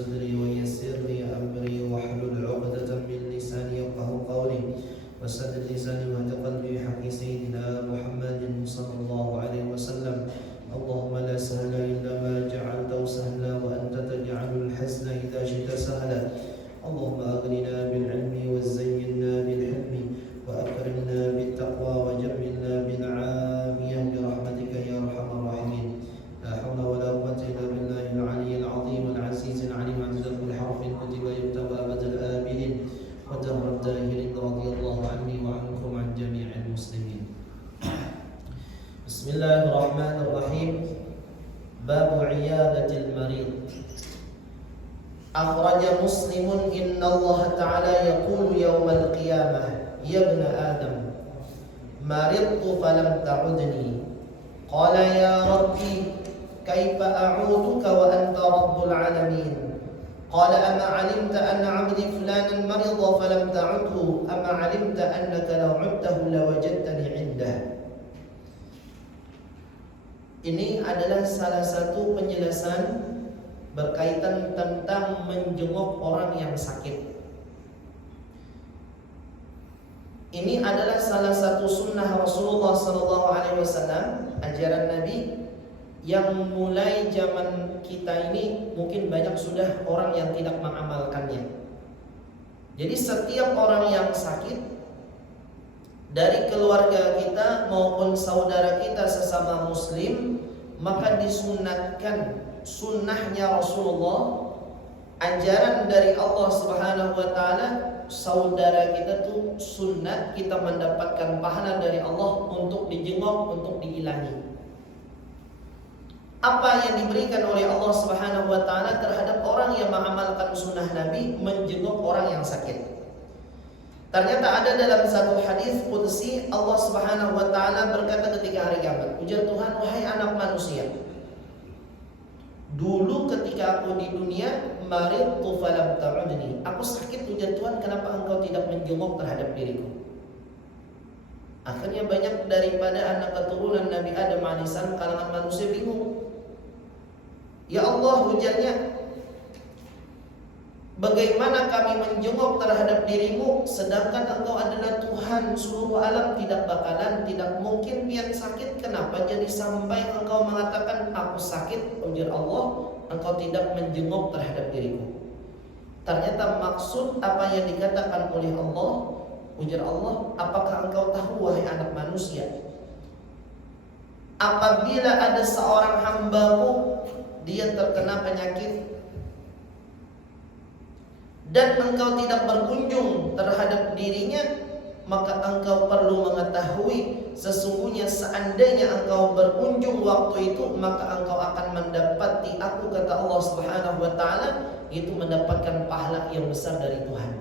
صدري ويسر لي أمري واحلل عقدة من لساني يفقهوا قولي وسدد لساني واهد قلبي بحق سيدنا محمد صلى الله عليه وسلم. اللهم لا سهل إلا ما جعلته سهلا وأنت تجعل الحزن إذا شئت سهلا. اللهم أغننا بالعلم وزينا بالحلم وأكرمنا بالتقوى وجملنا بالعافية برحمتك يا أرحم الراحمين. لا حول ولا قوة إلا بالله العلي العظيم العزيز العليم عدد كل حرف كتب يكتب أبد الآبدين ودهر الداهرين رضي الله عني وعنكم عن جميع المسلمين. بسم الله الرحمن الرحيم. باب عيادة المريض. أخرج مسلم إن الله تعالى يقول يوم القيامة يا ابن آدم مرضت فلم تعدني قال يا ربي كيف أعودك وأنت رب العالمين قال أما علمت أن عبدي فلانا مرض فلم تعده أما علمت أنك لو عدته لوجدتني عنده. Ini adalah salah satu penjelasan berkaitan tentang menjenguk orang yang sakit. Ini adalah salah satu sunnah Rasulullah SAW, ajaran Nabi yang mulai zaman kita ini mungkin banyak sudah orang yang tidak mengamalkannya. Jadi setiap orang yang sakit dari keluarga kita maupun saudara kita sesama muslim, maka disunatkan sunnahnya Rasulullah, ajaran dari Allah Subhanahu wa taala, saudara kita tuh sunnah kita mendapatkan pahala dari Allah untuk dijenguk, untuk diilangi. Apa yang diberikan oleh Allah Subhanahu wa taala terhadap orang yang mengamalkan sunnah Nabi menjenguk orang yang sakit? Ternyata ada dalam satu hadis qudsi Allah Subhanahu wa taala berkata ketika hari kiamat, ujar Tuhan, wahai anak manusia, dulu ketika aku di dunia maridtu falam ta'udni, aku sakit ujar Tuhan, kenapa engkau tidak menjenguk terhadap diriku? Akhirnya banyak daripada anak keturunan Nabi Adam alaihissalam, kalangan manusia bingung. Ya Allah, ujarnya, bagaimana kami menjenguk terhadap dirimu sedangkan engkau adalah Tuhan seluruh alam, tidak bakalan, tidak mungkin pian sakit. Kenapa jadi sampai engkau mengatakan aku sakit? Ujar Allah, engkau tidak menjenguk terhadap diriku. Ternyata maksud apa yang dikatakan oleh Allah, ujar Allah, apakah engkau tahu wahai anak manusia, apabila ada seorang hambamu dia terkena penyakit dan engkau tidak berkunjung terhadap dirinya, maka engkau perlu mengetahui sesungguhnya seandainya engkau berkunjung waktu itu, maka engkau akan mendapati aku, kata Allah Subhanahu wa taala, itu mendapatkan pahala yang besar dari Tuhan.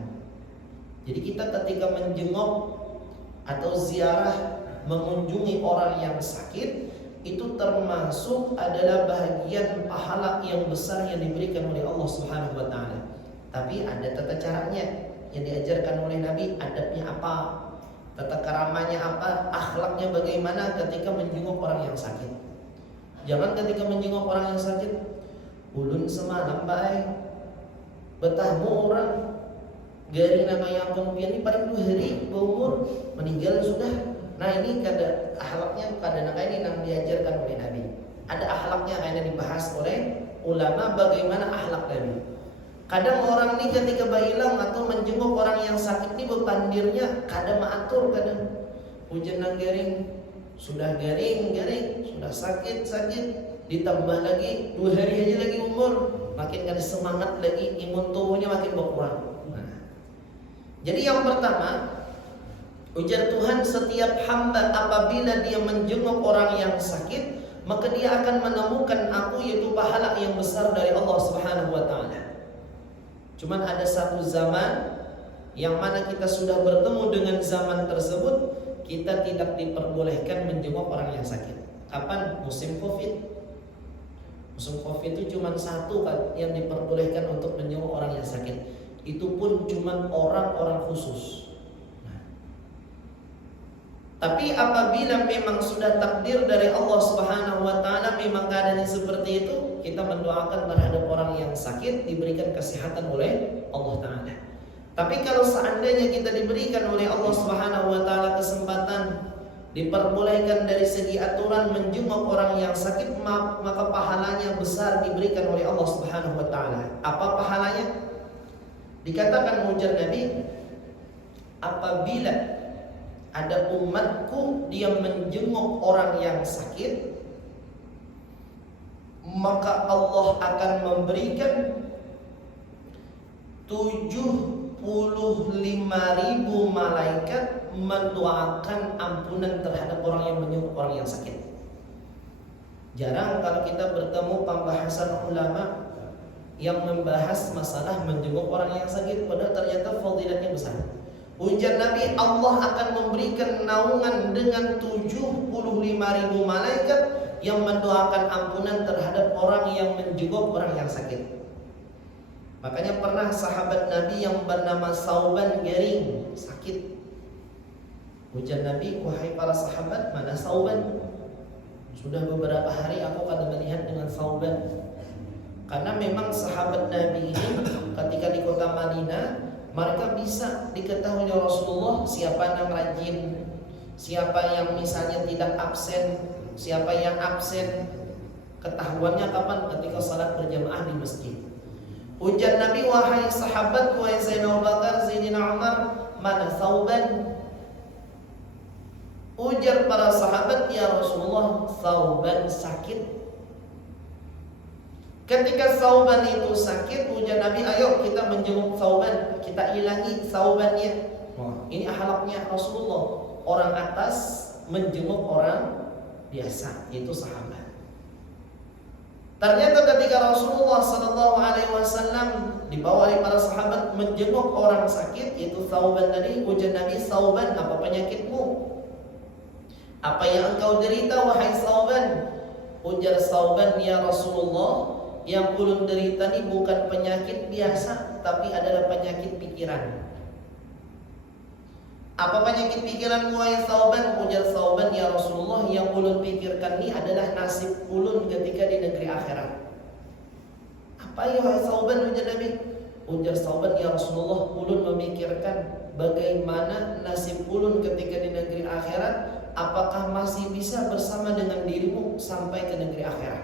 Jadi kita ketika menjenguk atau ziarah mengunjungi orang yang sakit, itu termasuk adalah bahagian pahala yang besar yang diberikan oleh Allah Subhanahu wa taala. Tapi ada tata caranya yang diajarkan oleh Nabi, adabnya apa, tata keramanya apa, akhlaknya bagaimana ketika menjenguk orang yang sakit. Jangan ketika menjenguk orang yang sakit, ulun semalam baik betahmu orang garing namanya pembian ini paling 2 hari berumur meninggal sudah. Nah ini kada akhlaknya, kada nak ini yang diajarkan oleh Nabi. Ada akhlaknya yang dibahas oleh ulama, bagaimana akhlak Nabi. Kadang orang ini ketika bahilang atau menjenguk orang yang sakit ini berpandirnya kada maatur, kadang hujan nang garing, sudah garing, sudah sakit, ditambah lagi 2 hari aja lagi umur, makin kada semangat lagi, imun tubuhnya makin berkurang. Nah, jadi yang pertama, ujar Tuhan, setiap hamba apabila dia menjenguk orang yang sakit, maka dia akan menemukan aku, yaitu pahala yang besar dari Allah Subhanahu wa taala. Cuman ada satu zaman yang mana kita sudah bertemu dengan zaman tersebut, kita tidak diperbolehkan menjenguk orang yang sakit. Kapan? Musim Covid. Musim Covid itu cuma satu kan yang diperbolehkan untuk menjenguk orang yang sakit. Itu pun cuma orang-orang khusus. Tapi apabila memang sudah takdir dari Allah Subhanahu wa taala memang keadaannya seperti itu, kita mendoakan terhadap orang yang sakit diberikan kesehatan oleh Allah taala. Tapi kalau seandainya kita diberikan oleh Allah Subhanahu wa taala kesempatan diperbolehkan dari segi aturan menjenguk orang yang sakit, maka pahalanya besar diberikan oleh Allah Subhanahu wa taala. Apa pahalanya? Dikatakan ujar Nabi, apabila ada umatku dia menjenguk orang yang sakit, maka Allah akan memberikan 75.000 malaikat mendoakan ampunan terhadap orang yang menjenguk orang yang sakit. Jarang kalau kita bertemu pembahasan ulama yang membahas masalah menjenguk orang yang sakit, padahal ternyata fadilatnya besar. Ujar Nabi, Allah akan memberikan naungan dengan 75.000 malaikat yang mendoakan ampunan terhadap orang yang menjenguk orang yang sakit. Makanya pernah sahabat Nabi yang bernama Sauban Garing sakit. Ujar Nabi, wahai para sahabat, mana Sauban? Sudah beberapa hari aku kada melihat dengan Sauban. Karena memang sahabat Nabi ini ketika di kota Madinah, mereka bisa diketahui oleh Rasulullah siapa yang rajin, siapa yang misalnya tidak absen, siapa yang absen. Ketahuannya kapan? Ketika salat berjamaah di masjid. Ujar Nabi, wahai sahabat, wahai Sayyidina Abu Bakar, Sayyidina Umar, mana Sauban? Ujar para sahabat, ya Rasulullah, Sauban sakit. Ketika Sauban itu sakit, ujar Nabi, ayo kita menjenguk Sauban, kita ilangi Saubannya. Ini akhlaknya Rasulullah, orang atas menjenguk orang biasa, yaitu sahabat. Ternyata ketika Rasulullah SAW dibawa oleh para sahabat menjenguk orang sakit, yaitu Sauban tadi, ujar Nabi, Sauban, apa penyakitmu? Apa yang engkau derita, wahai Sauban? Ujar Sauban, ya Rasulullah, yang ulun derita ini bukan penyakit biasa, tapi adalah penyakit pikiran. Apa penyakit pikiran wahai Sauban? Ujar Sauban, ya Rasulullah, yang ulun pikirkan ini adalah nasib ulun ketika di negeri akhirat. Apa ya wahai Sauban? Ujar Nabi. Ujar Sauban, ya Rasulullah, ulun memikirkan bagaimana nasib ulun ketika di negeri akhirat. Apakah masih bisa bersama dengan dirimu sampai ke negeri akhirat?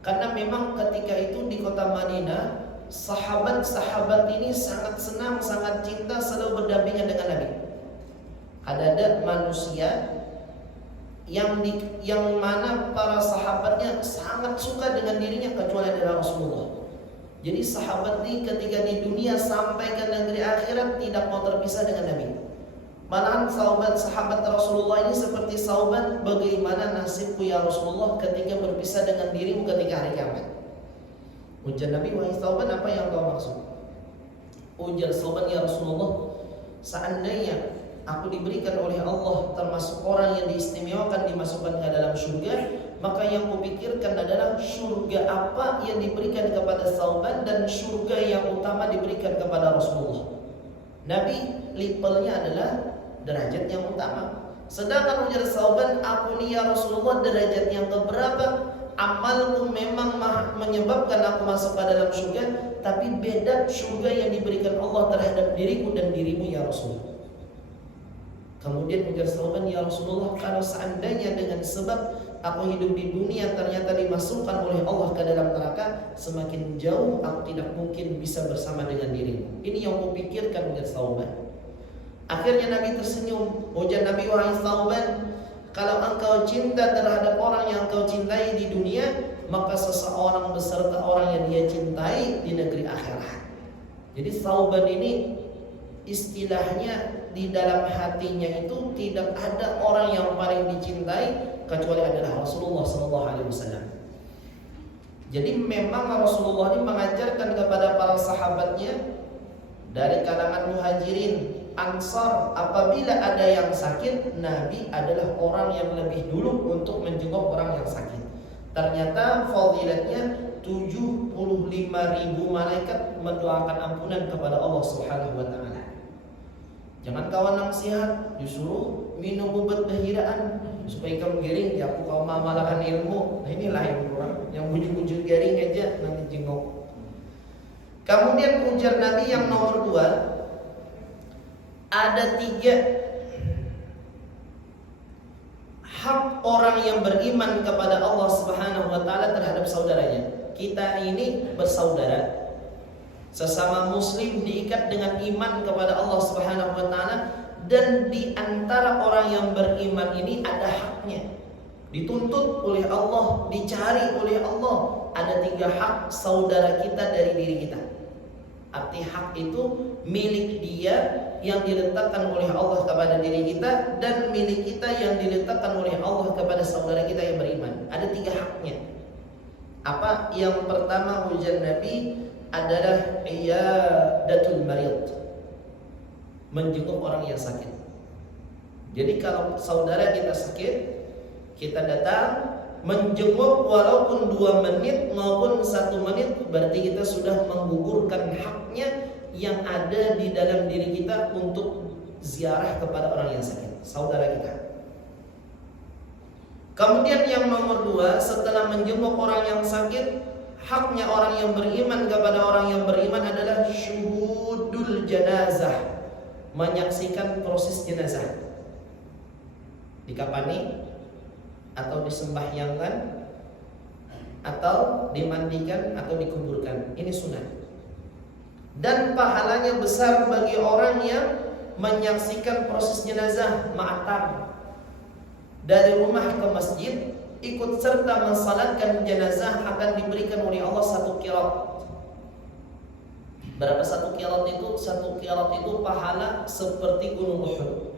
Karena memang ketika itu di kota Madinah, sahabat-sahabat ini sangat senang, sangat cinta, selalu berdampingan dengan Nabi. Ada manusia yang mana para sahabatnya sangat suka dengan dirinya kecuali adalah Rasulullah. Jadi sahabat ini ketika di dunia sampai ke negeri akhirat tidak mau terpisah dengan Nabi. Malahan sahabat Rasulullah ini seperti Sauban, bagaimana nasibku ya Rasulullah ketika berpisah dengan dirimu ketika hari kiamat. Ujar Nabi, wahai Sauban, apa yang kau maksud? Ujar Sauban, ya Rasulullah, seandainya aku diberikan oleh Allah termasuk orang yang diistimewakan dimasukkan ke dalam surga, maka yang kupikirkan adalah surga apa yang diberikan kepada Sauban dan surga yang utama diberikan kepada Rasulullah. Nabi levelnya adalah derajat yang utama. Sedangkan ujar Sauban, aku ni ya Rasulullah derajat yang keberapa? Amalku memang menyebabkan aku masuk ke dalam surga, tapi beda surga yang diberikan Allah terhadap diriku dan dirimu ya Rasulullah. Kemudian ujar Sauban, ya Rasulullah, kalau seandainya dengan sebab aku hidup di dunia ternyata dimasukkan oleh Allah ke dalam neraka, semakin jauh aku tidak mungkin bisa bersama dengan dirimu. Ini yang kupikirkan, ujar Sauban. Akhirnya Nabi tersenyum. Ujar Nabi, wahai Sauban, kalau engkau cinta terhadap orang yang engkau cintai di dunia, maka seseorang beserta orang yang dia cintai di negeri akhirat. Jadi Sauban ini istilahnya di dalam hatinya itu tidak ada orang yang paling dicintai kecuali adalah Rasulullah SAW. Jadi memang Rasulullah ini mengajarkan kepada para sahabatnya dari kalangan muhajirin, Ansar, apabila ada yang sakit, Nabi adalah orang yang lebih dulu untuk menjenguk orang yang sakit. Ternyata fadilatnya 75.000 malaikat mendoakan ampunan kepada Allah Subhanahu wa taala. Jangan kawan nasihat, justru minum obat bahiraan supaya kamu garing, ya aku kau mamalahkan ilmu. Nah inilah yang kurang, yang muncul-muncul garing aja nanti jenguk. Kemudian ujar Nabi yang nomor 2, ada 3 hak orang yang beriman kepada Allah Subhanahu wa taala terhadap saudaranya. Kita ini bersaudara, sesama muslim diikat dengan iman kepada Allah Subhanahu wa taala, dan di antara orang yang beriman ini ada haknya. Dituntut oleh Allah, dicari oleh Allah. Ada 3 hak saudara kita dari diri kita. Arti hak itu milik dia yang diletakkan oleh Allah kepada diri kita, dan milik kita yang diletakkan oleh Allah kepada saudara kita yang beriman. Ada 3 haknya. Apa? Yang pertama ujar Nabi adalah iyadatul marid, menjenguk orang yang sakit. Jadi kalau saudara kita sakit, kita datang menjenguk walaupun 2 menit maupun 1 menit, berarti kita sudah menggugurkan haknya yang ada di dalam diri kita untuk ziarah kepada orang yang sakit, saudara kita. Kemudian yang nomor 2, setelah menjenguk orang yang sakit, haknya orang yang beriman kepada orang yang beriman adalah syuhudul janazah, menyaksikan proses jenazah. Dikafani atau disembahyangkan atau dimandikan atau dikuburkan. Ini sunnah. Dan pahalanya besar bagi orang yang menyaksikan proses jenazah, ma'atam, dari rumah ke masjid, ikut serta mensalatkan jenazah, akan diberikan oleh Allah 1 qirat. Berapa 1 qirat itu? 1 qirat itu pahala seperti gunung Uhud.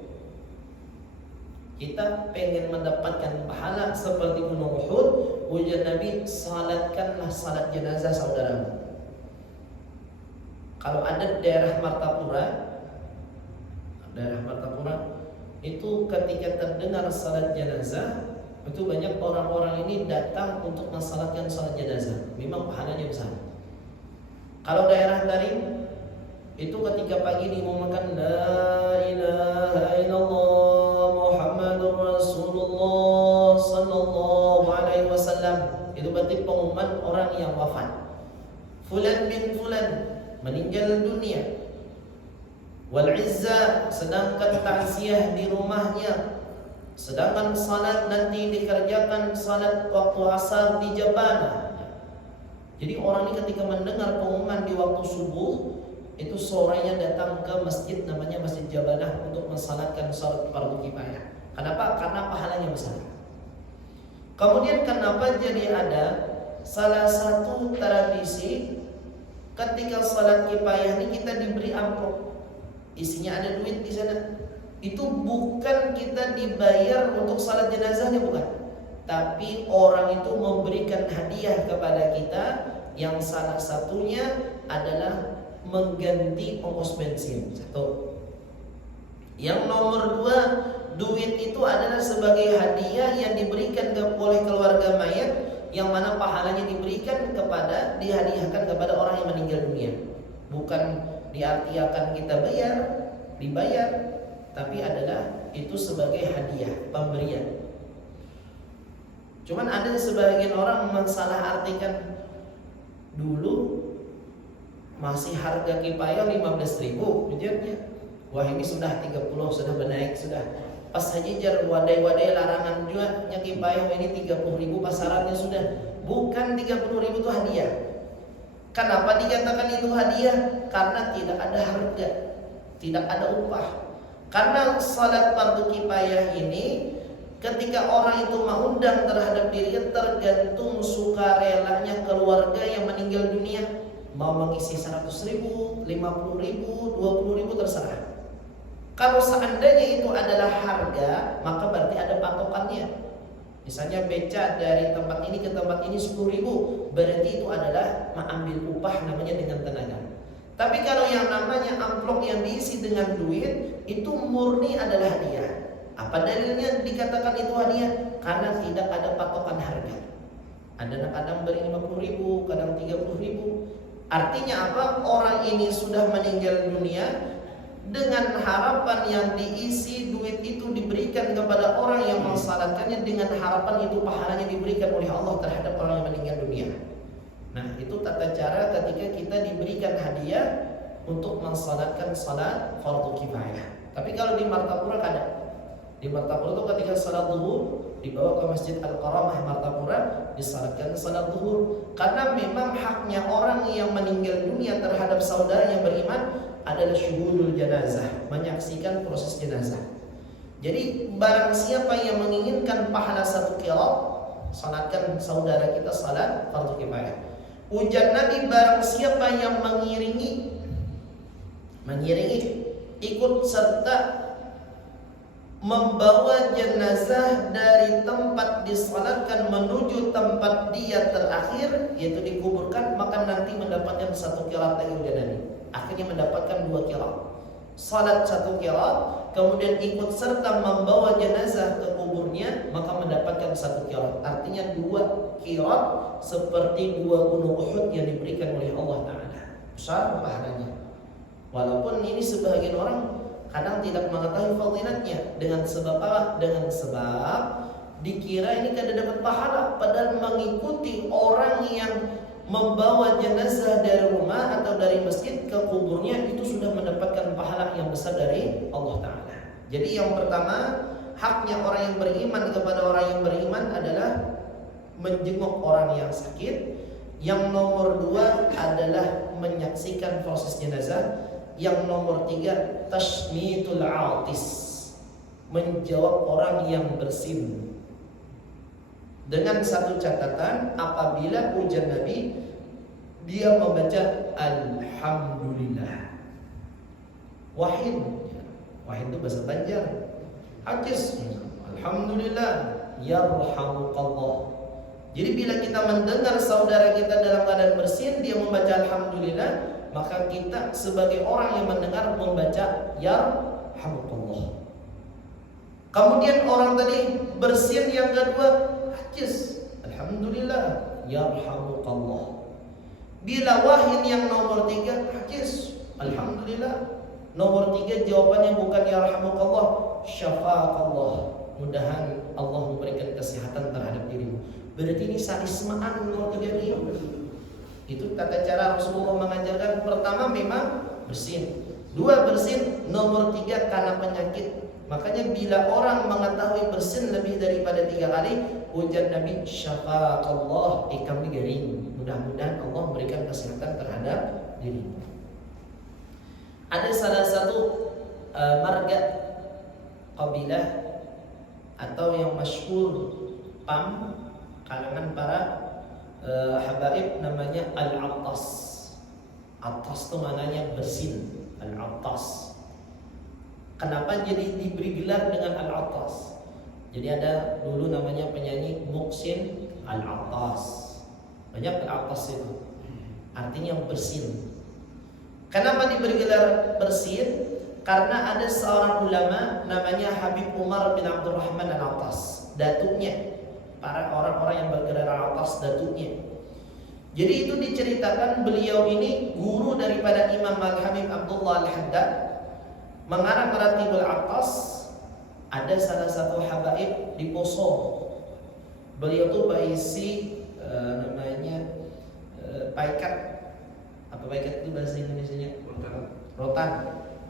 Kita pengen mendapatkan pahala seperti gunung Uhud, ujar Nabi, salatkanlah salat jenazah saudaramu. Kalau ada daerah Martapura itu ketika terdengar salat jenazah, itu banyak orang-orang ini datang untuk mensalatkan salat jenazah. Memang pahalanya besar. Kalau daerah Tarim itu ketika pagi diumumkan la ilaha illallah Muhammadur Rasulullah sallallahu alaihi wasallam, itu berarti pengumuman orang yang wafat. Fulan bin fulan meninggal dunia. Wal izza, sedangkan takziah di rumahnya. Sedangkan salat nanti dikerjakan salat waktu asar di Jabana. Jadi orang ini ketika mendengar pengumuman di waktu subuh, itu sorenya datang ke masjid namanya Masjid Jabanah untuk mensalatkan salat fardu kifayah. Kenapa? Karena pahalanya besar. Kemudian kenapa jadi ada salah satu tradisi ketika salat kifayah ini kita diberi amplop, isinya ada duit di sana. Itu bukan kita dibayar untuk salat jenazahnya, bukan. Tapi orang itu memberikan hadiah kepada kita, yang salah satunya adalah mengganti ongkos bensin. 1. Yang nomor 2, duit itu adalah sebagai hadiah yang diberikan oleh keluarga mayat, yang mana pahalanya diberikan kepada, dihadiahkan kepada orang yang meninggal dunia. Bukan diartikan kita dibayar, tapi adalah itu sebagai hadiah, pemberian. Cuman ada sebagian orang mensalah artikan, dulu masih harga kifayah 15.000 ujarnya. Wah ini sudah 30, sudah menaik sudah. Pas haji jar wadai-wadai larangan juga nya kifayah ini 30.000 pasarannya sudah. Bukan 30.000 itu hadiah. Kenapa dikatakan itu hadiah? Karena tidak ada harga, tidak ada upah. Karena salat fardu kifayah ini ketika orang itu mengundang terhadap dirinya tergantung sukarelanya keluarga yang meninggal dunia. Mau mengisi 100.000, 50.000, 20.000 terserah. Kalau seandainya itu adalah harga, maka berarti ada patokannya. Misalnya beca dari tempat ini ke tempat ini 10.000, berarti itu adalah mengambil upah namanya dengan tenaga. Tapi kalau yang namanya amplop yang diisi dengan duit, itu murni adalah hadiah. Apa dalilnya dikatakan itu hadiah? Karena tidak ada patokan harga. Ada kadang beri 50.000, kadang 30.000. Artinya apa? Orang ini sudah meninggal dunia, dengan harapan yang diisi duit itu diberikan kepada orang yang mensalatkannya, dengan harapan itu pahalanya diberikan oleh Allah terhadap orang yang meninggal dunia. Nah, itu tata cara ketika kita diberikan hadiah untuk mensalatkan salat fardu kifayah. Tapi kalau di Martapura ada. Di Martapura itu ketika salat zuhur dibawa ke Masjid Al-Karamah Martapura, disalatkan salat zuhur. Karena memang haknya orang yang meninggal dunia terhadap saudara yang beriman adalah syuhudul jenazah, menyaksikan proses jenazah. Jadi barang siapa yang menginginkan pahala satu qiraat, salatkan saudara kita salat fardu kifayah. Ujar Nabi, barang siapa yang mengiringi ikut serta membawa jenazah dari tempat disalatkan menuju tempat dia terakhir, yaitu dikuburkan, maka nanti mendapatkan satu qiraat lagi ujar Nabi. Akhirnya mendapatkan 2 qiraat. Salat 1 qiraat, kemudian ikut serta membawa jenazah ke kuburnya, maka mendapatkan 1 qiraat. Artinya 2 qiraat seperti 2 gunung Uhud yang diberikan oleh Allah Ta'ala. Besar pahalanya. Walaupun ini sebagian orang kadang tidak mengetahui fadilatnya. Dengan sebab apa? Dengan sebab dikira ini kada dapat pahala, padahal mengikuti orang yang membawa jenazah dari rumah atau dari masjid ke kuburnya itu sudah mendapatkan pahala yang besar dari Allah Ta'ala. Jadi yang pertama, haknya orang yang beriman kepada orang yang beriman adalah menjenguk orang yang sakit. Yang nomor 2 adalah menyaksikan proses jenazah. Yang nomor 3, tashmitul atis, menjawab orang yang bersin. Dengan satu catatan, apabila ujar Nabi dia membaca alhamdulillah. Wahid itu bahasa Banjar. Hadis alhamdulillah yarhamukallah. Jadi bila kita mendengar saudara kita dalam keadaan bersin dia membaca alhamdulillah, maka kita sebagai orang yang mendengar membaca yarhamukallah. Kemudian orang tadi bersin yang kedua, hadis alhamdulillah yarhamukallah. Bila wahid yang nomor 3, hadis alhamdulillah. Nomor 3 jawabannya bukan yarhamukallah, syafaqallah. Mudahan Allah memberikan kesehatan terhadap dirimu. Berarti ini salismaan nomor 3 dia. Itu tata cara Rasulullah mengajarkan. Pertama memang bersin, 2 bersin, nomor 3 karena penyakit. Makanya bila orang mengetahui bersin lebih daripada 3 kali, ujar Nabi syafaqallah, ikam garing. Mudah-mudahan Allah memberikan kesehatan terhadap dirimu. Ada salah satu marga qabilah atau yang masyhur PAM kalangan para habaib, namanya Al-Attas. Attas itu maknanya bersin, Al-Attas. Kenapa jadi diberi gelar dengan Al-Attas? Jadi ada dulu namanya penyanyi Muhsin Al-Attas. Banyak Al-Attas itu, artinya bersin. Kenapa diberi gelar bersin? Karena ada seorang ulama namanya Habib Umar bin Abdurrahman Al-Attas, datuknya. Para orang-orang yang bergelar Al-Attas, datuknya. Jadi itu diceritakan beliau ini guru daripada Imam Al-Habib Abdullah Al-Haddad. Mengarang Ratibul Attas, ada salah satu habaib di Poso. Beliau tuh berisi namanya paikat. Apa paikat itu bahasa Indonesianya? Rotan.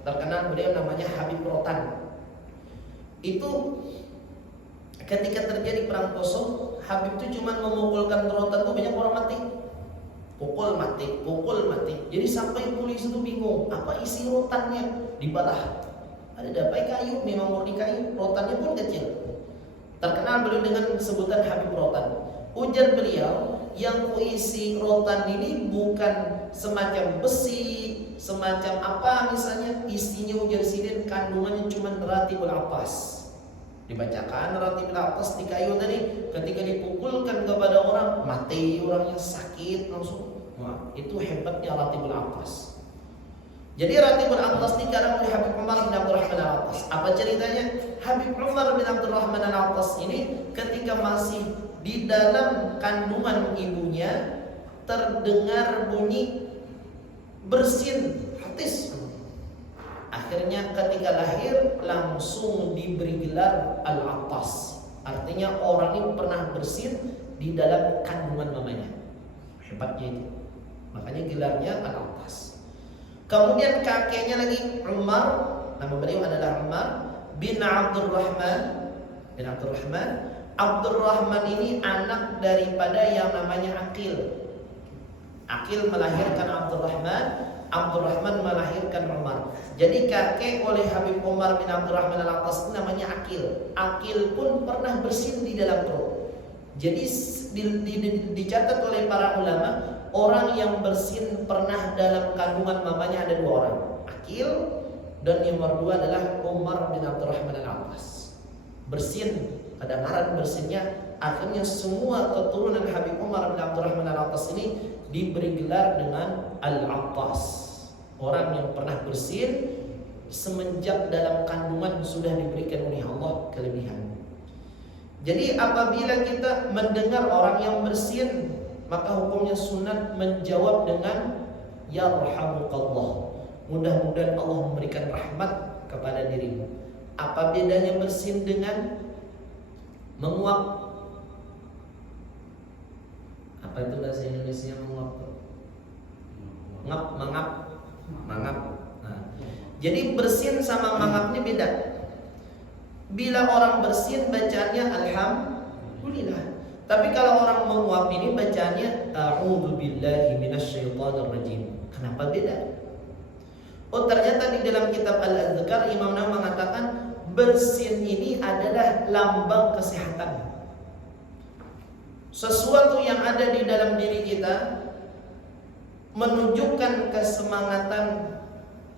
Terkenal beliau namanya Habib Rotan. Itu ketika terjadi perang Poso, Habib itu cuma memukulkan rotan tuh banyak orang mati. Pukul mati. Jadi sampai polisi itu bingung, apa isi rotannya? Dibalah. Ada dapai kayu, memang murni kayu, rotannya pun kecil. Terkenal beliau dengan sebutan Habib Rotan. Ujar beliau, yang isi rotan ini bukan semacam besi, semacam apa misalnya, isinya ujar sidin kandungannya cuma Ratibul Attas. Dibacakan Ratibul Attas di kayu tadi, ketika dipukulkan kepada orang, mati orangnya, sakit langsung. Wah, itu hebatnya Ratibul Attas. Jadi Ratibul Attas dikarang oleh Habib Umar bin Abdurrahman Al-Attas. Apa ceritanya? Habib Umar bin Abdurrahman Al-Attas ini ketika masih di dalam kandungan ibunya terdengar bunyi bersin, hadis. Akhirnya ketika lahir langsung diberi gelar Al-Attas. Artinya orang ini pernah bersin di dalam kandungan mamanya. Hebatnya itu. Makanya gelarnya Al-Attas. Kemudian kakeknya lagi Umar, nama beliau adalah Umar bin Abdurrahman. Abdurrahman ini anak daripada yang namanya Aqil. Aqil melahirkan Abdurrahman, Abdurrahman melahirkan Umar. Jadi kakek oleh Habib Umar bin Abdurrahman Al-Attas namanya Aqil. Aqil pun pernah bersin di dalam perut. Jadi dicatat oleh para ulama, orang yang bersin pernah dalam kandungan mamanya ada 2 orang, Aqil, dan yang nomor 2 adalah Umar bin Abdurrahman Al-Attas. Bersin, kedengaran bersinnya, akhirnya semua keturunan Habib Umar bin Abdurrahman Al-Attas ini diberi gelar dengan Al-Attas. Orang yang pernah bersin semenjak dalam kandungan sudah diberikan oleh Allah kelebihan. Jadi apabila kita mendengar orang yang bersin, maka hukumnya sunat menjawab dengan Yarhamukallah. Mudah-mudahan Allah memberikan rahmat kepada dirimu. Apa bedanya bersin dengan menguap? Apa itu bahasa Indonesia menguap? Mangap. Nah, jadi bersin sama mangap ini beda. Bila orang bersin bacaannya Alhamdulillah. Tapi kalau orang menguap ini bacaannya A'udzubillahi minasyaitonirrajim. Kenapa beda? Oh, ternyata di dalam kitab Al-Adhkar Imam Nawawi mengatakan bersin ini adalah lambang kesehatan. Sesuatu yang ada di dalam diri kita menunjukkan kesemangatan,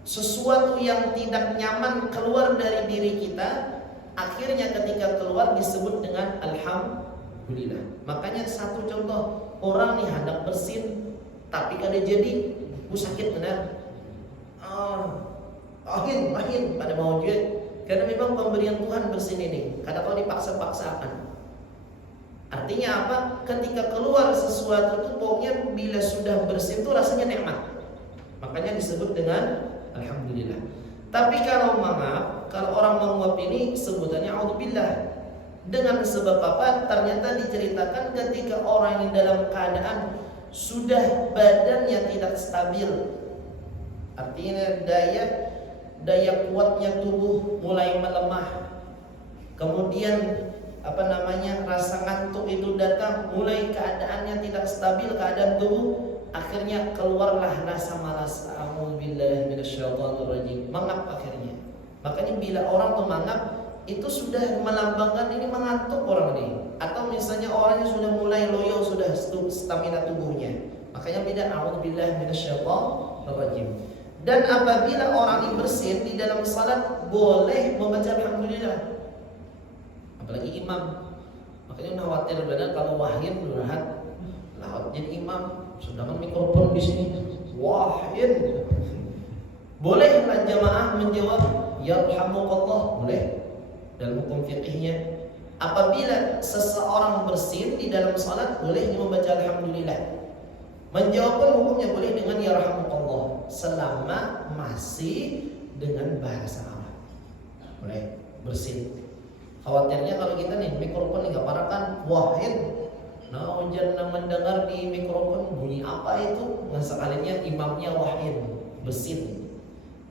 sesuatu yang tidak nyaman keluar dari diri kita, akhirnya ketika keluar disebut dengan Alhamdulillah. Makanya satu contoh, orang nih hendak bersin tapi kada jadi, sakit benar. Makin pada mau duit. Karena memang pemberian Tuhan bersin ini, kadang kalau dipaksa-paksakan. Artinya apa? Ketika keluar sesuatu itu pokoknya bila sudah bersin itu rasanya nikmat. Makanya disebut dengan Alhamdulillah. Tapi kalau mangap, kalau orang menguap ini sebutannya A'udzubillah. Dengan sebab apa? Ternyata diceritakan ketika orang yang dalam keadaan sudah badannya tidak stabil. Artinya daya kuatnya tubuh mulai melemah. Kemudian rasa ngantuk itu datang, mulai keadaannya tidak stabil keadaan tubuh, akhirnya keluarlah rasa malas. A'udzubillahi minasyaitonirrajim. Mangap akhirnya. Makanya bila orang tuh mangap itu sudah melambangkan ini mengantuk orang ini. Atau misalnya orangnya sudah mulai loyo, sudah stamina tubuhnya. Makanya beda a'udzubillahi minasyaitonirrajim. Dan apabila orang ini bersin di dalam salat boleh membaca Alhamdulillah. Apalagi imam. Makanya khawatir benar kalau wahyin durhat lahot jadi imam, sedangkan mikrofon di sini wahyin. Bolehlah jamaah menjawab Yarhamukallah, boleh dalam hukum fikihnya. Apabila seseorang bersin di dalam salat boleh membaca Alhamdulillah. Menjawab pun hukumnya boleh dengan Yarhamukallah selama masih dengan bahasa Arab. Boleh bersin. Khawatirnya kalau kita nih mikrofon nggak parah kan wahid. Nah, jangan mendengar di mikrofon bunyi apa itu. Nah, sekalinya imamnya wahid bersin.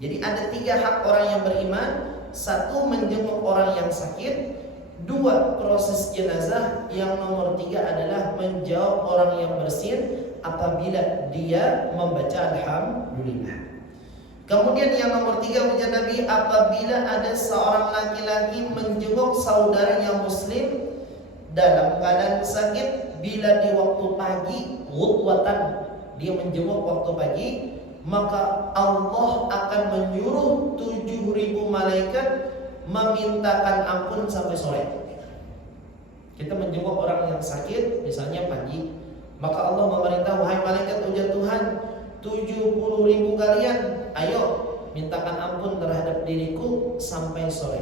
Jadi ada 3 hak orang yang beriman. 1, menjenguk orang yang sakit. 2, proses jenazah. Yang nomor 3 adalah menjawab orang yang bersin apabila dia membaca Alhamdulillah. Kemudian yang nomor 3 ujar Nabi, apabila ada seorang laki-laki menjenguk saudaranya muslim dalam keadaan sakit, bila di waktu pagi ghudwatan, dia menjenguk waktu pagi, maka Allah akan menyuruh 7.000 malaikat memintakan ampun sampai sore. Kita menjenguk orang yang sakit misalnya pagi, maka Allah memerintah, wahai malaikat ujar Tuhan, 70.000 kalian, ayo mintakan ampun terhadap diriku sampai sore.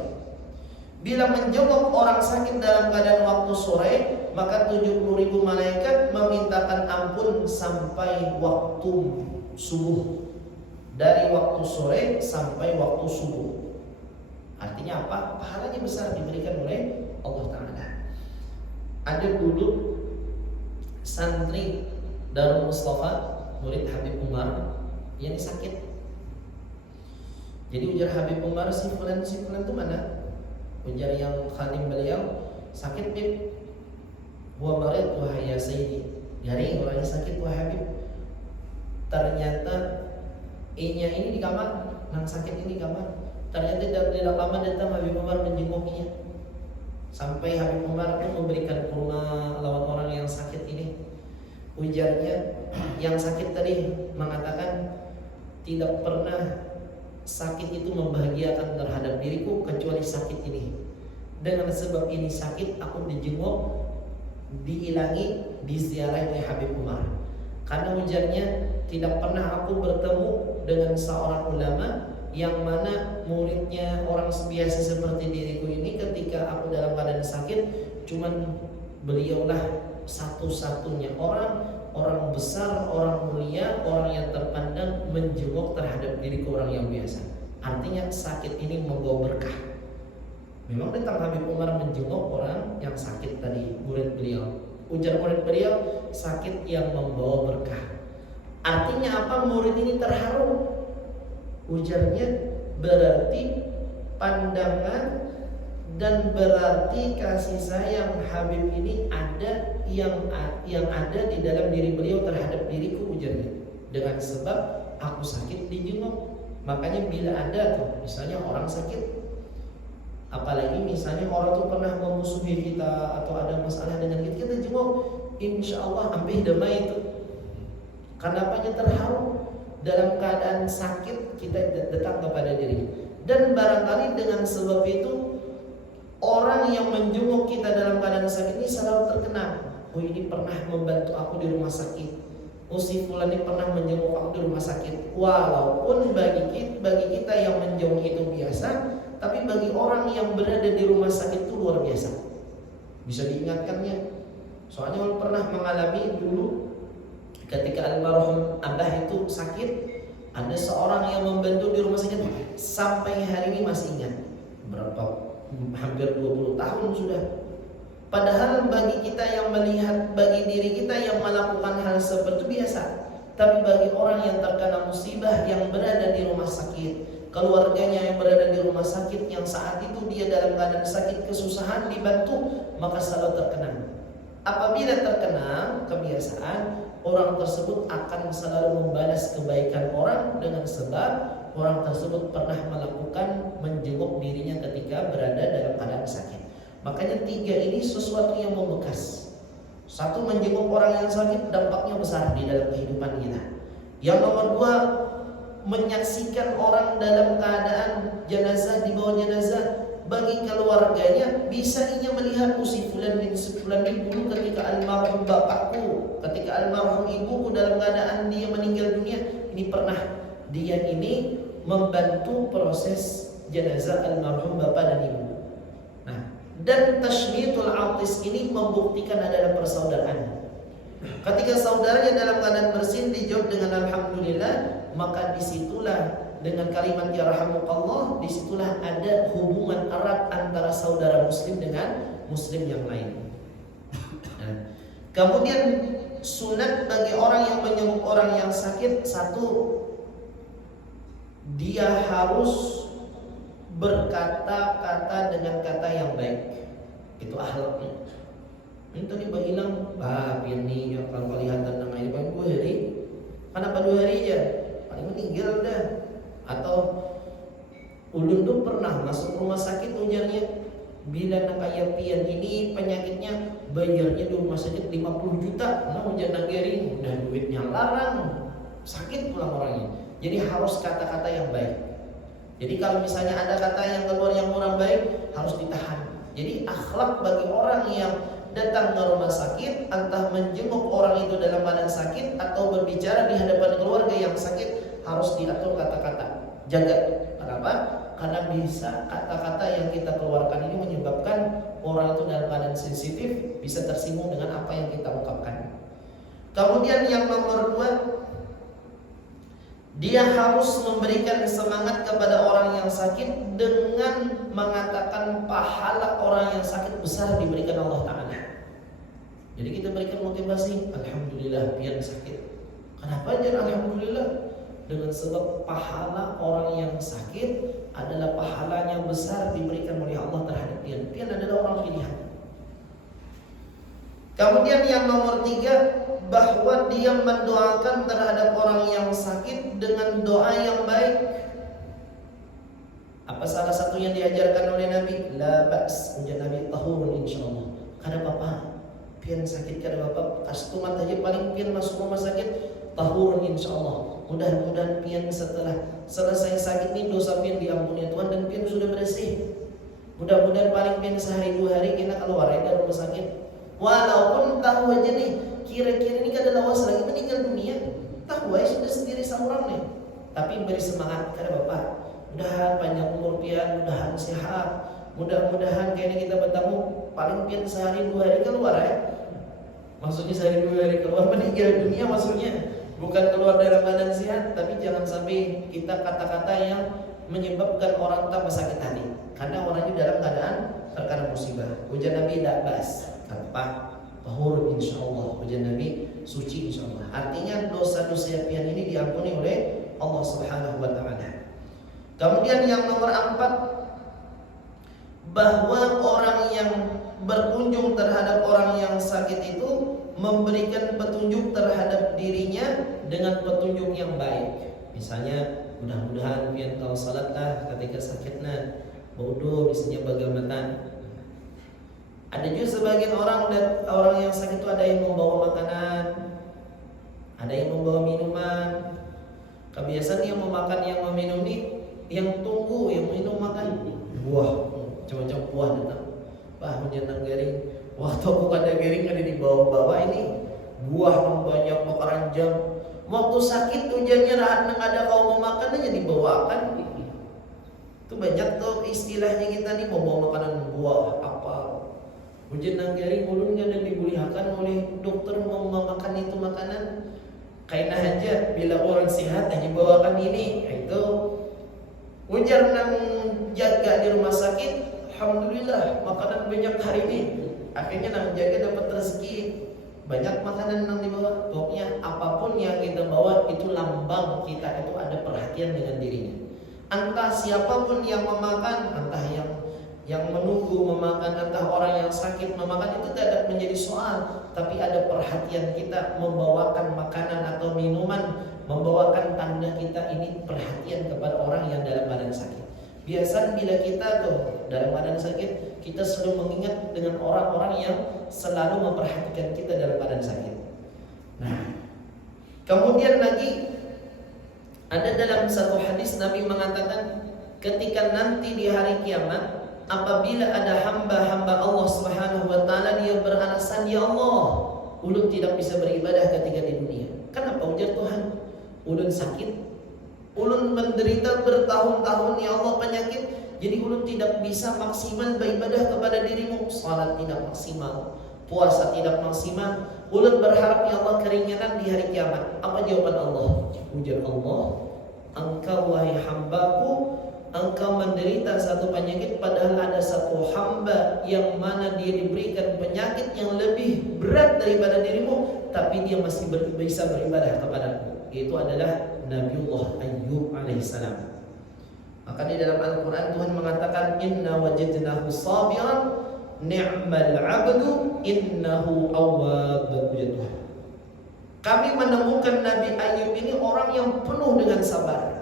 Bila menjenguk orang sakit dalam keadaan waktu sore, maka 70.000 malaikat memintakan ampun sampai waktu subuh. dari waktu sore sampai waktu subuh. Artinya apa? Pahalanya besar diberikan oleh Allah Ta'ala. Ada dulu santri Darul Mustafa, murid Habib Umar, yang sakit. Jadi ujar Habib Umar, si fulan itu mana? Ujar yang khadim beliau, sakit Bib. Wa marid wahai ya sayyidi. Dari orangnya sakit wahai Habib. Ternyata inya ini di kamar, nang sakit ini di kamar. Ternyata tidak lama datang Habib Umar menjenguknya. Sampai Habib Umar pun memberikan kurma lawan orang yang sakit ini. Ujarnya, yang sakit tadi mengatakan tidak pernah sakit itu membahagiakan terhadap diriku kecuali sakit ini. Dengan sebab ini sakit aku dijenguk, diilangi, diziarahi oleh Habib Umar. Karena ujarnya, tidak pernah aku bertemu dengan seorang ulama yang mana muridnya orang biasa seperti diriku ini, ketika aku dalam keadaan sakit, cuman beliaulah satu-satunya orang besar, orang mulia, orang yang terpandang menjenguk terhadap diriku orang yang biasa. Artinya sakit ini membawa berkah. Memang datang Habib Umar menjenguk orang yang sakit tadi, murid beliau. Ujar murid beliau, sakit yang membawa berkah. Artinya apa? Murid ini terharu. Ujarnya, berarti pandangan dan berarti kasih sayang Habib ini ada yang ada di dalam diri beliau terhadap diriku, ujarnya. Dengan sebab aku sakit dijenguk. Makanya bila ada tuh misalnya orang sakit, apalagi misalnya orang tuh pernah memusuhi kita atau ada masalah dengan kita jenguk, insya Allah ambil damai itu. Karena apanya? Terharu. Dalam keadaan sakit kita datang kepada diri. Dan barangkali dengan sebab itu orang yang menjenguk kita dalam keadaan sakit ini selalu terkenal. Oh, ini pernah membantu aku di rumah sakit. Oh, si fulan ini pernah menjenguk aku di rumah sakit. Walaupun bagi kita yang menjenguk itu biasa, tapi bagi orang yang berada di rumah sakit itu luar biasa. Bisa diingatkannya. Soalnya orang pernah mengalami dulu ketika almarhum Abah itu sakit, ada seorang yang membantu di rumah sakit sampai hari ini masih ingat. Hampir 20 tahun sudah. Padahal bagi kita yang melihat, bagi diri kita yang melakukan hal seperti itu biasa. Tapi bagi orang yang terkena musibah, yang berada di rumah sakit, keluarganya yang berada di rumah sakit, yang saat itu dia dalam keadaan sakit kesusahan dibantu, maka selalu terkenang. Apabila terkenang, kebiasaan orang tersebut akan selalu membalas kebaikan orang dengan sebab orang tersebut pernah melakukan menjenguk dirinya ketika berada dalam keadaan sakit. Makanya 3 ini sesuatu yang membekas. 1, menjenguk orang yang sakit dampaknya besar di dalam kehidupan kita. Yang nomor 2, menyaksikan orang dalam keadaan jenazah, di bawah jenazah. Bagi keluarganya bisa ia melihat si fulan bin fulan dulu ketika almarhum bapakku, ketika almarhum ibuku dalam keadaan dia meninggal dunia, ini pernah dia ini membantu proses jenazah almarhum bapak dan ibu. Nah, dan tashmitul atis ini membuktikan adalah persaudaraan. Ketika saudaranya dalam keadaan bersin dijawab dengan alhamdulillah, maka disitulah dengan kalimat ya rahamukallah, disitulah ada hubungan erat antara saudara muslim dengan muslim yang lain. Nah, kemudian sunat bagi orang yang menjenguk orang yang sakit, 1, dia harus berkata-kata dengan kata yang baik. Itu akhlaknya. Ini tadi bilang, ini ya kalau kelihatan dengan ini paling 2 hari. Kenapa 2 hari aja? Paling meninggal dah. Atau ulun tuh pernah masuk rumah sakit, ujarnya bila nakaya pian ini penyakitnya bayarnya di rumah sakit 50 juta. Nah, ujar nagerin udah duitnya larang, sakit pulang orangnya. Jadi harus kata-kata yang baik. Jadi kalau misalnya ada kata yang keluar yang kurang baik, harus ditahan. Jadi akhlak bagi orang yang datang ke rumah sakit, entah menjenguk orang itu dalam keadaan sakit atau berbicara di hadapan keluarga yang sakit, harus diatur kata-kata. Jaga. Kenapa? Karena bisa kata-kata yang kita keluarkan ini menyebabkan orang itu dalam keadaan sensitif, bisa tersinggung dengan apa yang kita ungkapkan. Kemudian yang nomor 2, Dia harus memberikan semangat kepada orang yang sakit dengan mengatakan pahala orang yang sakit besar diberikan Allah Ta'ala. Jadi kita berikan motivasi, alhamdulillah pian sakit. Kenapa jangan alhamdulillah? Dengan sebab pahala orang yang sakit adalah pahalanya besar diberikan oleh Allah terhadap pian. Pian adalah orang pilihan. Kemudian yang nomor 3, bahwa dia mendoakan terhadap orang yang sakit dengan doa yang baik. Apa salah satu yang diajarkan oleh Nabi? La ba's, ujar Nabi, tahurun insyaallah. Kada apa-apa, pian sakit kada apa-apa, kastumat aja paling pian masuk rumah sakit, tahurun insyaallah. Mudah-mudahan pian setelah selesai sakit ini dosa pian diampuni Tuhan dan pian sudah bersih. Mudah-mudahan paling pian sehari 2 hari kita keluar dari rumah sakit. Walaupun tahu aja nih, kira-kira ini kada lawas lagi meninggal dunia, tahu aja sudah sendiri seorang nih. Tapi beri semangat kada bapak. Mudahan panjang umur pian, mudahan sehat, mudah-mudahan kayaknya kita bertemu paling pian sehari 2 hari keluar ya. Maksudnya sehari 2 hari keluar meninggal dunia maksudnya, bukan keluar dalam keadaan sehat. Tapi jangan sampai kita kata-kata yang menyebabkan orang tambah sakit hati, karena orangnya dalam keadaan terkena musibah. Ujar Nabi la bas, tanpa tahur insyaallah. Ujar Nabi suci insyaallah. Artinya dosa-dosa pian ini diampuni oleh Allah Subhanahu wa taala. Kemudian yang nomor 4, bahwa orang yang berkunjung terhadap orang yang sakit itu memberikan petunjuk terhadap dirinya dengan petunjuk yang baik. Misalnya, mudah-mudahan pian tahu salatlah ketika sakitna, bodoh misalnya bagaimana. Ada juga sebagian orang yang sakit itu ada yang membawa makanan, ada yang membawa minuman. Kebiasaan yang memakan yang meminum ini, yang tunggu yang minum makan buah, macam-macam buah datang. Pak menjenang garing, waktu aku kada garing ada dibawa-bawa ini buah yang banyak keranjang. Waktu sakit hujannya rahat nang ada kau memakan aja dibawakan. Itu banyak tuh istilahnya kita nih bawa makanan buah apa. Hujan nang garing ulun ada dibulihakan oleh dokter mau makan itu makanan. Kaina aja bila orang sehat hanya bawakan ini. Itu ujar nang jaga di rumah sakit, alhamdulillah makanan banyak hari ini. Akhirnya nang jaga dapat rezeki. Banyak makanan yang dibawa. Pokoknya apapun yang kita bawa itu lambang kita itu ada perhatian dengan dirinya. Entah siapapun yang memakan, entah yang menunggu memakan, entah orang yang sakit memakan, itu tidak menjadi soal. Tapi ada perhatian kita membawakan makanan atau minuman, membawakan tanda kita ini perhatian kepada orang yang dalam badan sakit. Biasanya bila kita tuh dalam badan sakit, kita selalu mengingat dengan orang-orang yang selalu memperhatikan kita dalam badan sakit. Nah, kemudian lagi ada dalam satu hadis Nabi mengatakan, ketika nanti di hari kiamat, apabila ada hamba-hamba Allah Subhanahu wa taala dia beralasan, ya Allah, ulun tidak bisa beribadah ketika di dunia. Kenapa? Ujar Tuhan, ulun sakit, ulun menderita bertahun-tahun ya Allah penyakit, jadi ulun tidak bisa maksimal beribadah kepada dirimu. Salat tidak maksimal, puasa tidak maksimal. Ulun berharap ya Allah keringanan di hari kiamat. Apa jawaban Allah? Ujar Allah, engkau wahai hambaku, engkau menderita satu penyakit, padahal ada satu hamba yang mana dia diberikan penyakit yang lebih berat daripada dirimu, tapi dia masih bisa beribadah kepadaku. Itu adalah Nabiullah Ayyub alaihissalam. Maka di dalam Al-Quran Tuhan mengatakan, inna wajadnahu sabiran ni'mal abdu innahu awwab. Kami menemukan Nabi Ayyub ini orang yang penuh dengan sabar.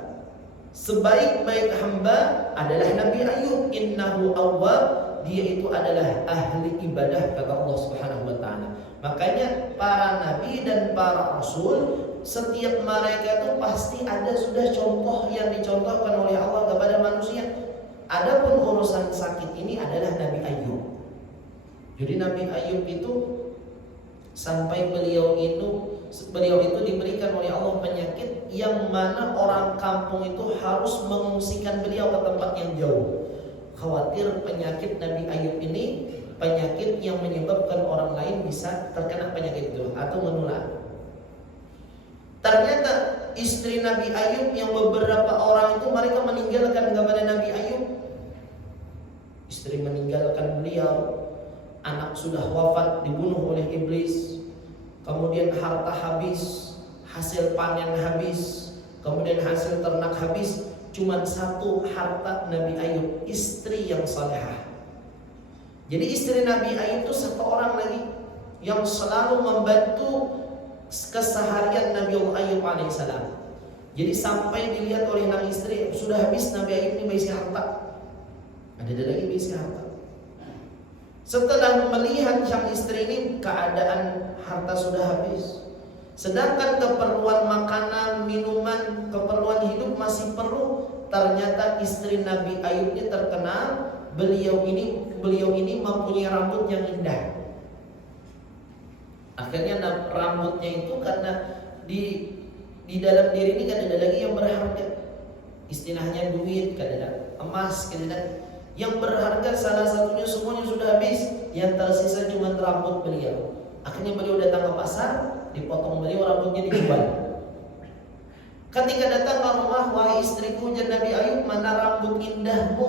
Sebaik-baik hamba adalah Nabi Ayyub, innahu awwab, dia itu adalah ahli ibadah kata Allah Subhanahu wa taala. Makanya para nabi dan para rasul, setiap mereka itu pasti ada sudah contoh yang dicontohkan oleh Allah kepada manusia. Adapun urusan sakit ini adalah Nabi Ayyub. Jadi Nabi Ayyub itu sampai beliau itu diberikan oleh Allah penyakit yang mana orang kampung itu harus mengungsikan beliau ke tempat yang jauh. Khawatir penyakit Nabi Ayyub ini penyakit yang menyebabkan orang lain bisa terkena penyakit itu atau menular. Ternyata istri Nabi Ayub yang beberapa orang itu mereka meninggalkan kepada Nabi Ayub. Istri meninggalkan beliau, anak sudah wafat dibunuh oleh iblis, kemudian harta habis, hasil panen habis, kemudian hasil ternak habis. Cuman satu harta Nabi Ayub, istri yang salehah. Jadi istri Nabi Ayub itu satu orang lagi yang selalu membantu keseharian Nabi Ayub alaihissalam. Jadi sampai dilihat oleh sang istri, sudah habis Nabi Ayub ini berisi harta. Ada lagi berisi harta. Setelah melihat sang istri ini, keadaan harta sudah habis, sedangkan keperluan makanan, minuman, keperluan hidup masih perlu. Ternyata istri Nabi Ayub ini terkenal, beliau ini mempunyai rambut yang indah. Akhirnya rambutnya itu karena di dalam diri ini kan ada lagi yang berharga. Istilahnya duit, kadang emas, kadang yang berharga salah satunya semuanya sudah habis, yang tersisa cuma rambut beliau. Akhirnya beliau datang ke pasar, dipotong beliau rambutnya dijual. Ketika datang ke rumah, wahai istriku, ujar Nabi Ayub, mana rambut indahmu?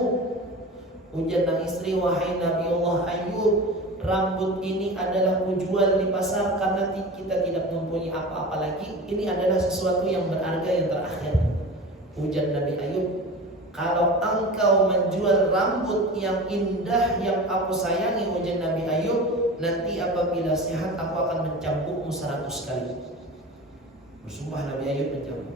Ujar sang istri, wahai Nabi Allah Ayub, rambut ini adalah kujual di pasar karena kita tidak mempunyai apa-apa lagi. Ini adalah sesuatu yang berharga yang terakhir. Ujar Nabi Ayub, kalau engkau menjual rambut yang indah yang aku sayangi, ujar Nabi Ayub, nanti apabila sehat aku akan mencambukmu 100 kali. Bersumpah Nabi Ayub mencambuk.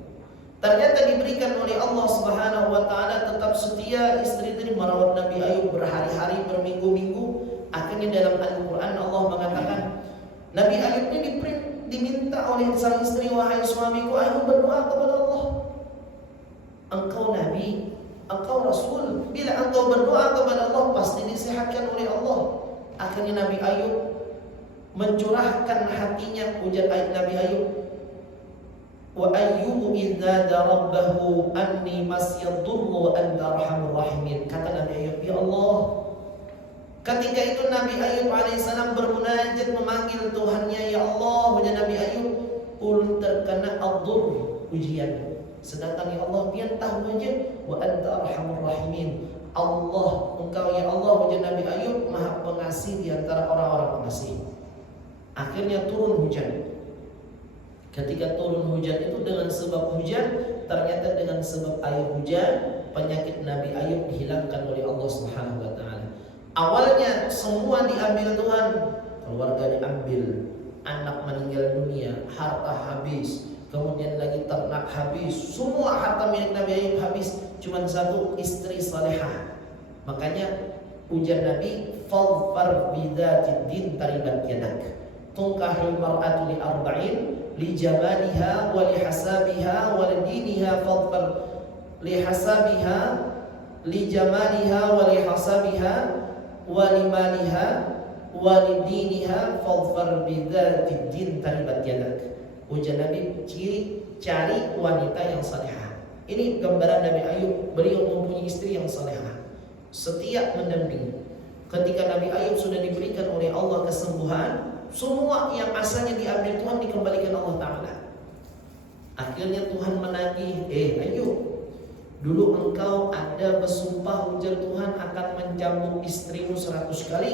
Ternyata diberikan oleh Allah Subhanahu wa taala, tetap setia istri tadi merawat Nabi Ayub berhari-hari, berminggu-minggu. Akhirnya dalam Al-Qur'an Allah mengatakan, Nabi Ayub ini diminta oleh sang istri, wahai suamiku, Ayub berdoa kepada Allah. Engkau nabi, engkau rasul, bila engkau berdoa kepada Allah pasti disehatkan oleh Allah. Akhirnya Nabi Ayub mencurahkan hatinya. Ujar Nabi Ayub, wa ayyubu idza rabbahu anni masyadurru wa anta arhamur rahimin. Kata Nabi Ayub, ya Allah, ketika itu Nabi Ayub alaihissalam bermunajat memanggil Tuhannya, ya Allah, ujar Nabi Ayub, ulun terkena ad-dur, ujian. Sedangkan ya Allah, pian tahu aja, wa anta arhamur rahimin. Allah, engkau ya Allah, ujar Nabi Ayub, maha pengasih di antara orang-orang pengasih. Akhirnya turun hujan. Ketika turun hujan itu dengan sebab hujan, ternyata dengan sebab air hujan, penyakit Nabi Ayub dihilangkan oleh Allah Subhanahu wa taala. Awalnya semua diambil Tuhan, keluarga diambil, anak meninggal dunia, harta habis, kemudian lagi ternak habis, semua harta milik Nabi Ayub habis, cuma satu, istri salehah. Makanya ujar Nabi, fadfar bidzatid din taribat yadak. Tunkahul mar'atu li arba'in li jamaliha wa li hasabiha wa li diniha, fadfar li hasabiha li jamaliha wa li hasabiha wa li maliha wa li diniha, fadfar bidzatid din taribat yadak. Ujar Nabi, cari wanita yang salehah. Ini gambaran Nabi Ayub, beliau mempunyai istri yang salehah, setia mendampingi. Ketika Nabi Ayub sudah diberikan oleh Allah kesembuhan, semua yang asalnya diambil Tuhan dikembalikan Allah Ta'ala. Akhirnya Tuhan menagih, Ayub, dulu engkau ada bersumpah, ujar Tuhan, akan mencambuk istrimu 100 kali,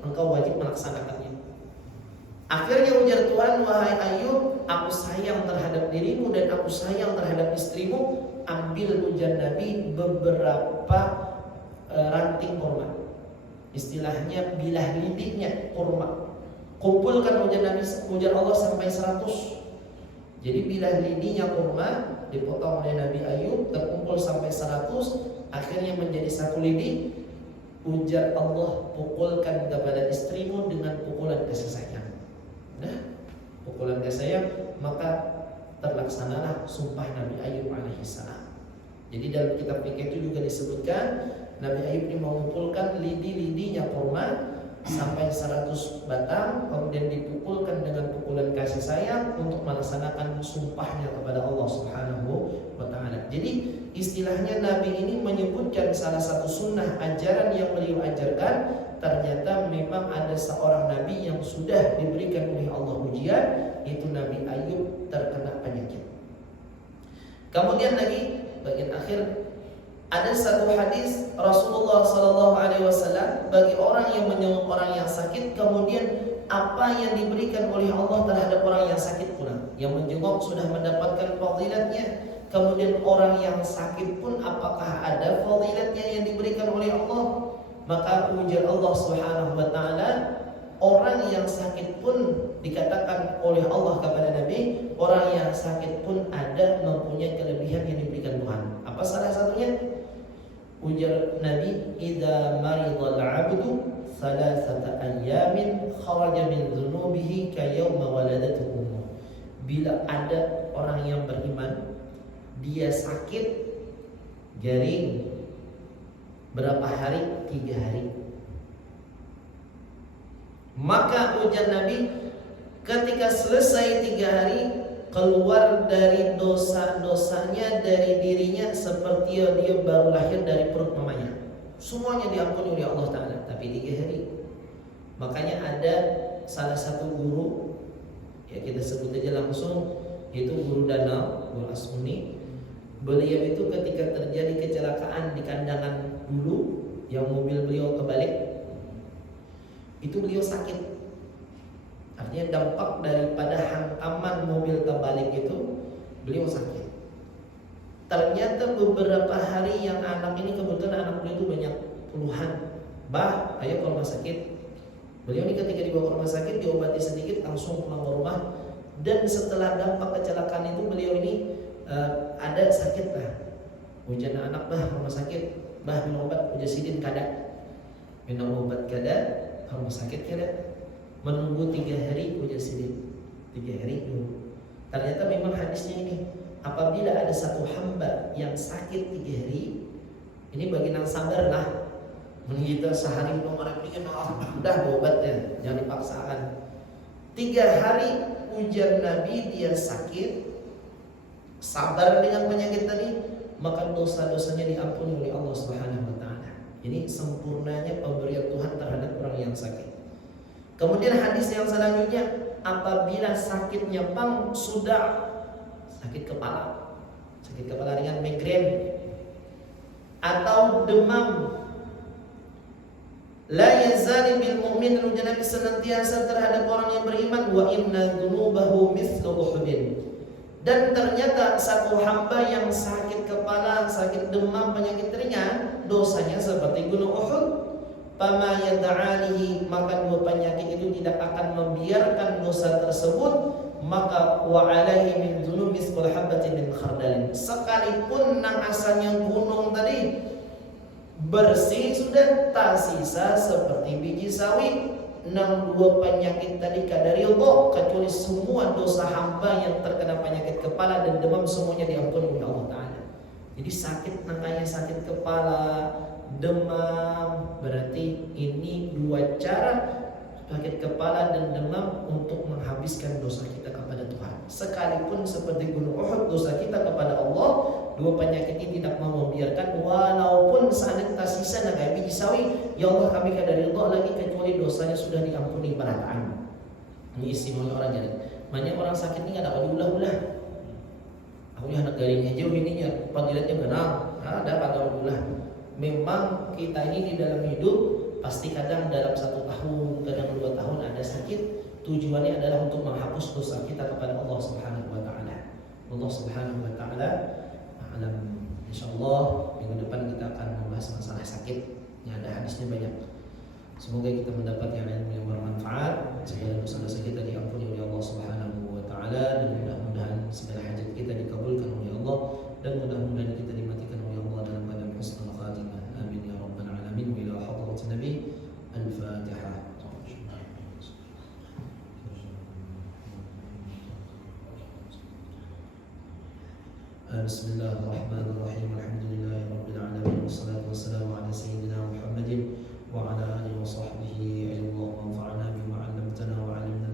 engkau wajib melaksanakannya. Akhirnya ujar Tuhan, wahai Ayub, aku sayang terhadap dirimu dan aku sayang terhadap istrimu. Ambil, ujar Nabi, beberapa ranting kurma, istilahnya bilah lidiknya kurma. Kumpulkan, ujar Nabi, ujar Allah, sampai 100. Jadi bilah lidinya kurma dipotong oleh Nabi Ayub, terkumpul sampai 100. Akhirnya menjadi satu lidi. Ujar Allah, pukulkan kepada istrimu dengan pukulan kasih sayang. Nah, pukulan kasih sayang, maka terlaksanalah sumpah Nabi Ayub alaihissalam. Jadi dalam kitab fikih itu juga disebutkan Nabi Ayub ini mengumpulkan lidi-lidinya kurma sampai 100 batang, kemudian dipukulkan dengan pukulan kasih sayang untuk melaksanakan sumpahnya kepada Allah Subhanahu wa taala. Jadi istilahnya Nabi ini menyebutkan salah satu sunnah ajaran yang beliau ajarkan. Ternyata memang ada seorang nabi yang sudah diberikan oleh Allah ujian, itu Nabi Ayub terkena penyakit. Kemudian lagi bagian akhir, ada satu hadis Rasulullah Sallallahu Alaihi Wasallam bagi orang yang menjenguk orang yang sakit, kemudian apa yang diberikan oleh Allah terhadap orang yang sakit pula. Yang menjenguk sudah mendapatkan fadilatnya, kemudian orang yang sakit pun apakah ada fadilatnya yang diberikan oleh Allah? Maka ujar Allah Subhanahu Wa Taala, orang yang sakit pun dikatakan oleh Allah kepada Nabi, orang yang sakit pun ada mempunyai kelebihan yang diberikan Tuhan. Apa salah satunya? Ujar Nabi, "Idza maridal 'abdu thalathata ayyamin kharaja min dhunubihi ka yauma waladatu ummuh." Bila ada orang yang beriman, dia sakit garing berapa hari? 3 hari. Maka ujar Nabi, ketika selesai 3 hari, keluar dari dosa-dosanya dari dirinya seperti dia baru lahir dari perut mamanya. Semuanya diampuni oleh Allah Ta'ala, tapi 3 hari. Makanya ada salah satu guru, ya kita sebut aja langsung, yaitu Guru Danau, Guru Asmuni. Beliau itu ketika terjadi kecelakaan di kandangan dulu, yang mobil beliau kebalik, itu beliau sakit. Artinya dampak daripada hantaman mobil terbalik itu, beliau sakit. Ternyata beberapa hari yang anak ini, kebetulan anak beliau itu banyak puluhan, bah, ayo ke rumah sakit. Beliau ini ketika dibawa ke rumah sakit, diobati sedikit, langsung pulang ke rumah. Dan setelah dampak kecelakaan itu, beliau ini ada sakit bah. Hujan anak bah, rumah sakit, bah minum obat, ujar sidin kada. Minum obat kada, rumah sakit kada. Menunggu 3 hari, ujar sidin 3 hari dulu. Ternyata memang hadisnya ini, apabila ada satu hamba yang sakit 3 hari, ini bagian yang sabar lah. Kita sehari minum orang bikin, udah obat ya, jangan dipaksakan. 3 hari ujar Nabi dia sakit, sabar dengan penyakit tadi, maka dosa-dosanya diampuni oleh Allah Subhanahu Wa Taala. Ini sempurnanya pemberian Tuhan terhadap orang yang sakit. Kemudian hadis yang selanjutnya, apabila sakitnya pang sudah sakit kepala ringan, migrain atau demam, la yazali bil mu'min, Nabi senantiasa terhadap orang yang beriman, wa inna dzunubahu mithlu uhudin. Dan ternyata satu hamba yang sakit kepala, sakit demam, penyakit ringan, dosanya seperti gunung Uhud. Fama yad'alihi, maka 2 penyakit itu tidak akan membiarkan dosa tersebut. Maka wa alaihi min dzunubi mithqal habatin min khardalin. Sekalipun nang asalnya gunung tadi bersih sudah, tak sisa seperti biji sawi. Nang 2 penyakit tadi kadari Allah, kecuali semua dosa hamba yang terkena penyakit kepala dan demam semuanya diampuni oleh Allah Ta'ala. Jadi sakit nangkanya sakit kepala, demam, berarti ini 2 cara sakit kepala dan demam untuk menghabiskan dosa kita kepada Tuhan. Sekalipun seperti gunung Uhud, dosa kita kepada Allah, 2 penyakit ini tidak mau membiarkan, walaupun seandainya tersisa naga biji sawi, ya Allah kami kadari Allah lagi, kecuali dosanya sudah diampuni berataan. Ini istimewa orang jadi. Banyak orang sakit ini nggak ada ulah-ulah. Aku lihat anak garingnya jauh ininya, fadilatnya genang, ada pada ulah. Memang kita ini di dalam hidup pasti kadang dalam 1 tahun, kadang 2 tahun ada sakit. Tujuannya adalah untuk menghapus dosa kita kepada Allah Subhanahu Wa Taala. Allah Subhanahu Wa Taala alam. Insyaallah minggu depan kita akan membahas masalah sakit. Yang ada hadisnya banyak. Semoga kita mendapat yang ilmu yang bermanfaat, segala dosa-dosa kita diampuni oleh Allah Subhanahu Wa Taala, dan mudah-mudahan segala hajat kita dikabulkan oleh Allah, dan mudah-mudahan kita dimatikan oleh Allah dalam keadaan husnul khatimah. Amin ya rabbal alamin. Bila hadratin Nabi Al-Fatihah. Bismillahirrahmanirrahim. Alhamdulillahi rabbil alamin. Wassalatu wassalamu ala sayyidina Muhammadin wa ala alihi wa sahbihi. Allahumma anfa'na bima 'allamtana wa 'allimna